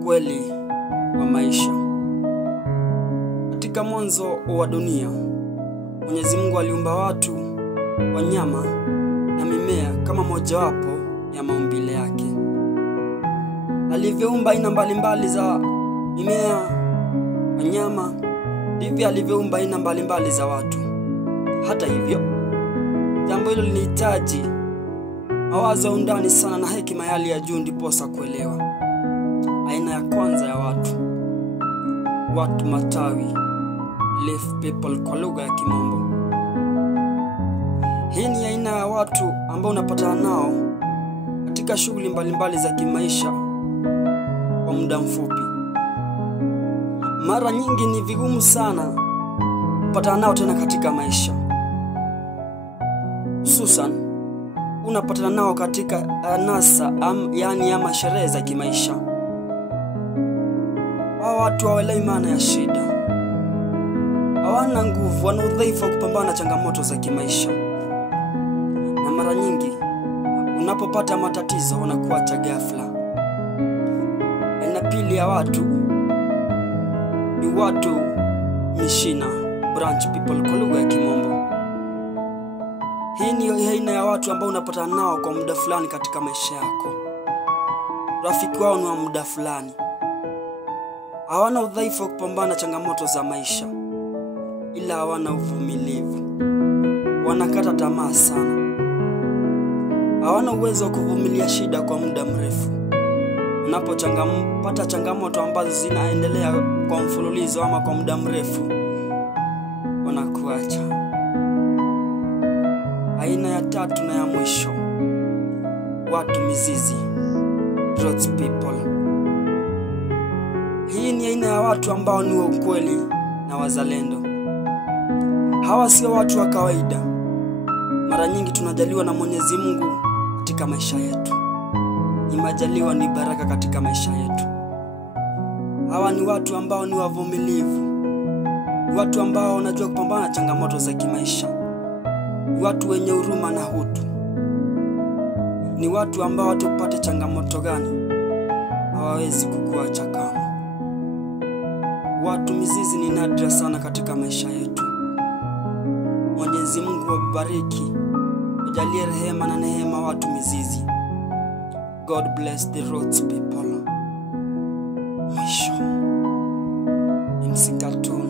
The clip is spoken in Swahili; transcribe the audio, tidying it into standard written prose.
Ukweli wa maisha. Katika mwanzo wa dunia, Mwenyezi Mungu aliumba watu, wanyama na mimea kama mojawapo ya maumbile yake. Alivyoumba aina mbalimbali za mimea, wanyama, ndivyo alivyoumba aina mbalimbali za watu. Hata hivyo, jambo hilo linahitaji mawazo ya undani sana na hekima ya hali ya juu ndiposa kuelewa. Aina ya kwanza ya watu matawi, leaf people kwa lugha ya Kimombo. Hii ni aina ya watu ambao unapatana nao katika shughuli mbalimbali za kimaisha kwa muda mfupi. Mara nyingi ni vigumu sana kupatana nao tena katika maisha. Hususan unapatana nao katika anasa ama sherehe za kimaisha. Hawa watu hawaelewi maana ya shida. Hawana nguvu, wana udhaifu wa kupambana na changamoto za kimaisha. Na mara nyingi unapopata matatizo wanakuacha ghafla. Aina pili ya watu ni watu mishina, branch people kwa lugha ya Kimombo. Hii ni aina ya watu ambao unapatana nao kwa muda fulani katika maisha yako. Rafiki wao ni wa muda fulani. Hawana udhaifu wa kupambana na changamoto za maisha, ila hawana uvumilivu. Wanakata tamaa sana. Hawana uwezo wa kuvumilia shida kwa muda mrefu. Unapopata changamoto ambazo zinaendelea kwa mfululizo ama kwa muda mrefu, wanakuacha. Aina ya tatu na ya mwisho, watu mizizi, roots people. Hii ni aina ya watu ambao ni wa ukweli na wazalendo. Hawa sio watu wa kawaida. Mara nyingi tunajaliwa na Mwenyezi Mungu katika maisha yetu. Ni majaliwa, ni baraka katika maisha yetu. Hawa ni watu ambao ni wavumilivu. Ni watu ambao wanajua kupambana na changamoto za kimaisha. Ni watu wenye huruma na utu. Ni watu ambao watupate changamoto gani hawawezi kukuacha kama. Watu mizizi ni nadra sana katika maisha yetu. Mwenyezi Mungu wabariki, ujalie rehema na neema watu mizizi. God bless the roots people. Mwisho. MC Cartoon.